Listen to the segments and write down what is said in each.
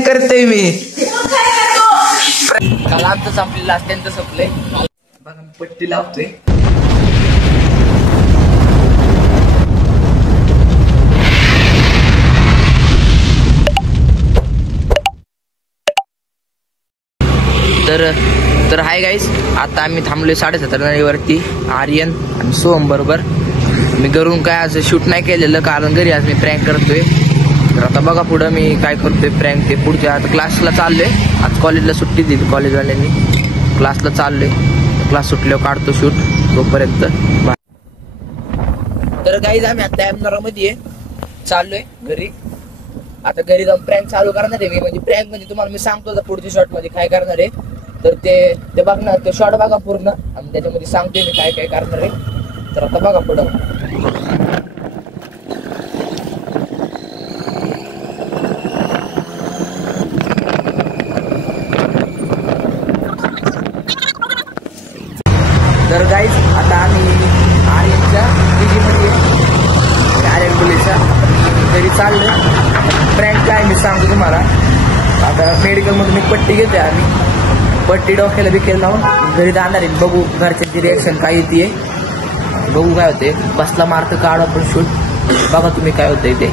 Prank करते मी. काल आमचं संपलेलं आज त्यांचं संपलंय. बघा मी पट्टी लावतोय. तर हाय गाईज, आता आम्ही थांबलोय 7:30 वरती आर्यन आणि सोहम बरोबर. मी घरून काय आज शूट नाही केलेलं कारण घरी आज मी प्रँक करतोय. तर आता बघा पुढं मी काय करतोय प्रँक ते पुढच्या. आता क्लासला चाललोय, आज कॉलेजला सुट्टी दिली कॉलेजवाल्यांनी. क्लासला चाललोय, क्लास सुटल्यावर काढतो शूट तोपर्यंत. तर गाईज आम्ही आता अहमदनगरमध्ये चाललोय घरी. आता घरी जाऊन प्रँक चालू करणार आहे मी. म्हणजे प्रँक म्हणजे तुम्हाला मी सांगतो पुढच्या शॉर्ट मध्ये काय करणार आहे. तर ते बघणार, ते शॉर्ट बघा पूर्ण आणि त्याच्यामध्ये सांगतोय मी काय काय करणार आहे. तर आता बघा पुढं. तर गाईज आता आम्ही आर्यनच्या पीजीमध्ये आर्यन कॉलेजच्या घरी चाललोय. प्रँक काय मी सांगतो तुम्हाला. आता मेडिकलमधून एक पट्टी घेते आम्ही. पट्टी डोक्याला बिकेल लावून घरी जाणार आहे. बघू घरच्यांची रिॲक्शन काय येते, बघू काय होते. बसला मार्क काढू आपण शूट, बघा तुम्ही काय होतंय ते.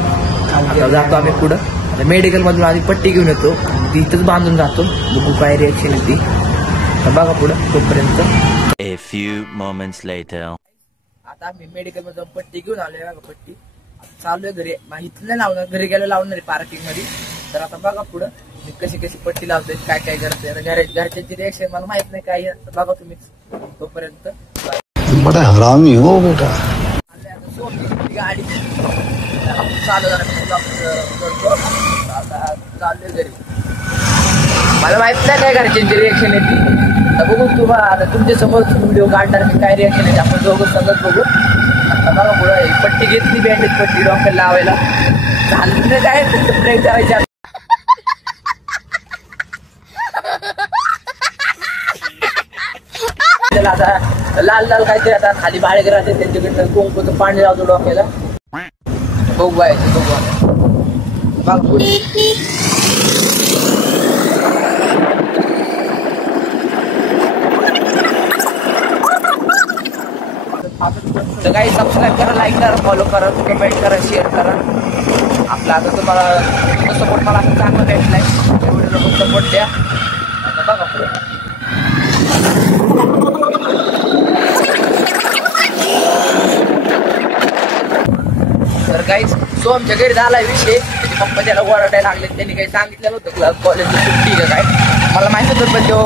आता जातो आम्ही पुढं. आता मेडिकलमधून आधी पट्टी घेऊन येतो, ती इथंच बांधून जातो. बघू काय रिॲक्शन येते. तर बघा पुढं तोपर्यंत. A few moments later. आता आम्ही मेडिकलमध्ये जाऊन पट्टी घेऊन आलोय. बघा पट्टी चालू आहे घरी. इथं नाही लावणार, घरी गेलं लावणार आहे पार्किंग मध्ये. तर आता बघा पुढं मी कशी कशी पट्टी लावतोय, काय काय करतोय. घरच्यांची रिॲक्शन मला माहित नाही काय. बघा तुम्ही तोपर्यंत. बड़ा हरामी हो बेटा. गाडी चालू आता चाललोय घरी. मला माहित नाही काय घरच्यांची रिॲक्शन येते. आता बघू तुम्हाला, आता तुमच्या समोर व्हिडिओ काढणार मी काय रिॲक्शन येते आपण दोघं सगळं बघू. आता बघा पुढं पट्टी घेतली, बँडेज पट्टी डॉक्टर लावायला. झालं काय ब्रेक करायच्या. आता लाल लाल काहीतरी आता खाली बाळेक राहते त्यांच्याकडनं कुंकूचं पाणी लावतो डोक्याला. बघू व्हायचं बघू आता. बघ पुढे तर काही सबस्क्राईब करा, लाईक करा, फॉलो करा, कमेंट करा, शेअर करा. आपला आता तुम्हाला सपोर्ट मला असं चांगलं भेटलाय. व्हिडिओला पण सपोर्ट द्या. आता बघा पुढे. तर काहीच सोमच्या घरी झाला विषय. त्याचे पप्पा त्याला ओरडायला लागले. त्यांनी काही सांगितलं नव्हतं कॉलेजची सुट्टी का काय. मला माहित होतं पण तो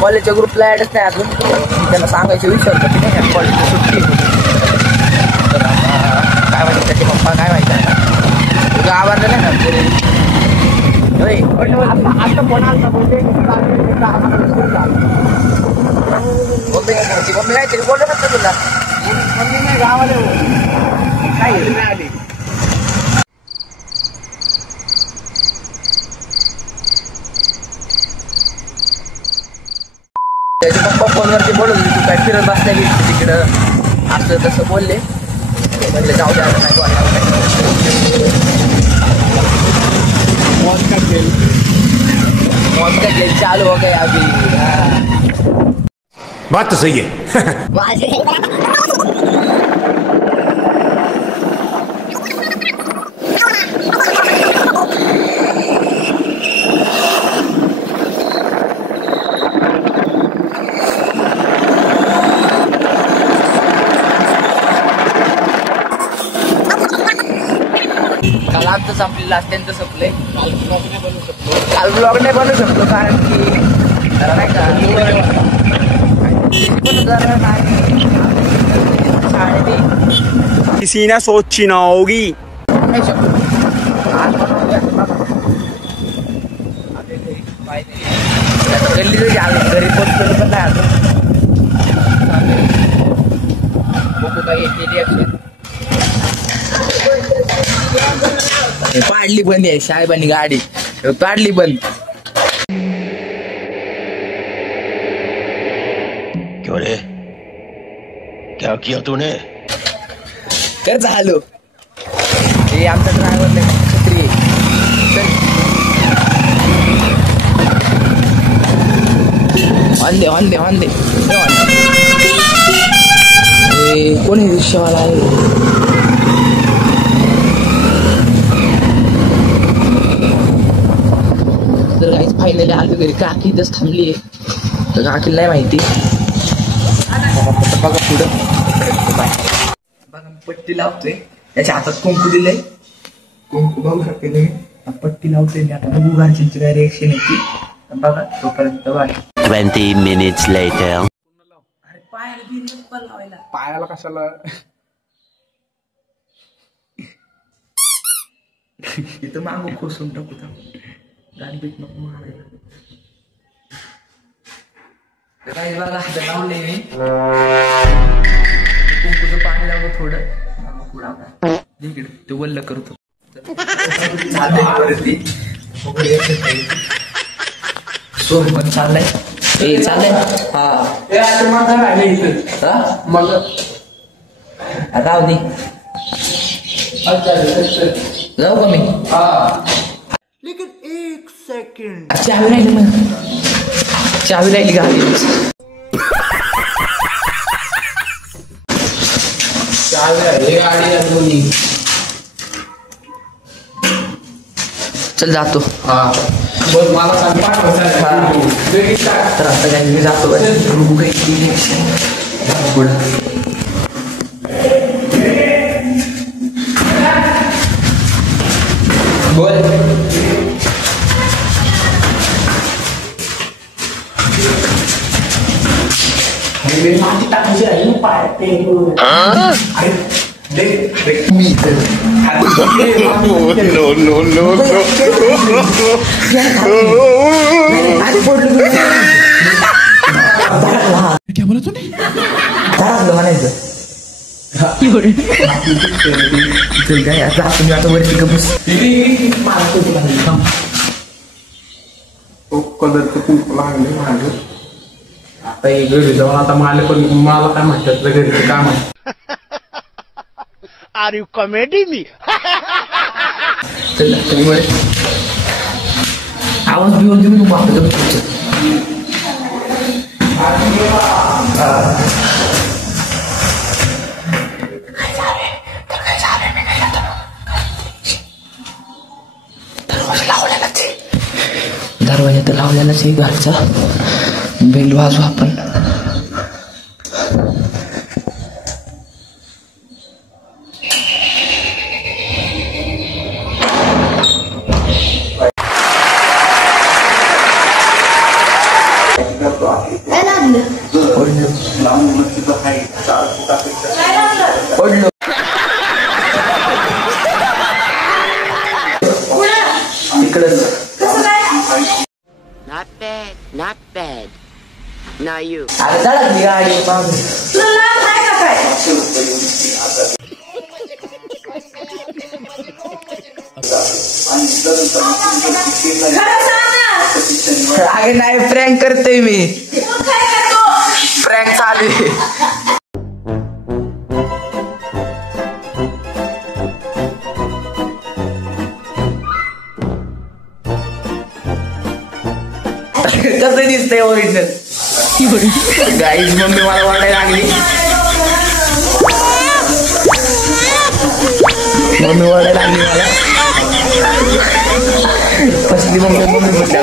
कॉलेजच्या ग्रुपला ऍडच नाही अजून. त्याला सांगायचं विचारलं की नाही कॉलेजची सुट्टी. तर काय माहिती त्याचे पप्पा काय माहिती आहे तुझं आवडलं नाही ना. आता फोन आला मम्मी काहीतरी बोलत नसतं तुला. मम्मी नाही गावाला काय नाही आली. त्याचे पप्पा फोनवरती बोलत होते तू काय फिरत बसल्या की तिकडं असं तसं बोलले. म्हटलं जाऊ द्या नाही मौत का खेल चालू हो गया अभी. बात तो सही है. काल आमचं संपलेलं आज त्यांचं संपलंय. काल ब्लॉग नाही बनवू शकतो कारण की जरा नाही का किसी ने सोची ना होगी. नाही शकतो गल्ली घरी पोचलेलं पण नाही अजून. बघू काय येते रिॲक्शन. पाडली बंद आहे साहेबांनी गाडी. पाडली बंद. क्यों रे, क्या किया तूने? कर झालो. हे आमचा ड्रायव्हर छत्री आहे. ऑन दे कोण आहे रिक्षावाला आहे तर काहीच फायनली आलो घरी काकी इथंच थांबली आहे तर काकीला नाही माहिती बघा पुढं बघा पट्टी लावतोय त्याच्या हातात कुंकू दिलंय कुंकू बघू शकते तुम्ही पट्टी लावतोय आता बघू घरच्यांची काय रिएक्शन येते बघा तोपर्यंत बाय 20 minutes later. अरे पायाला पायाला कशाला इथं मागू खोसून टाकू गाडी बीट नको मारायला काही बघा हात लावले मी कुंकूचं पाणी लावलं थोडं इकडे ते वल्ल करतो सोन पण चाललंय चाललंय हा मग राहू दे जाऊ का मी चावी राहिली मग चावी राहिली गाडी चावी राहिली गाडी चल जातो हा बस मला सांग तर आता काय मी जातो बघू काही पुढं बोल माती टाकायची राहिली पाय क्या बोला तूने म्हणायचं चल काय आता तुम्ही आता वरती गप्पूस कलरचं कुंकू लागले माझं आता हे घरी जाऊन आता मला काय म्हणतात घरीचं काम आहे Are you comedy me? चल तुम्ही वर आवाज बिवाज देऊ नको आपलं दरवाजा तर लावलेलाच आहे घरचा बेल वाजू आपण Not bad. Now you. अरे धडकली गाडी अरे नाही प्रँक करतोय मी प्रँक चालू आहे कसं दिसतंय ओरिजिनल गाईज मम्मी मला वाटायला लागली मला फसली मम्मी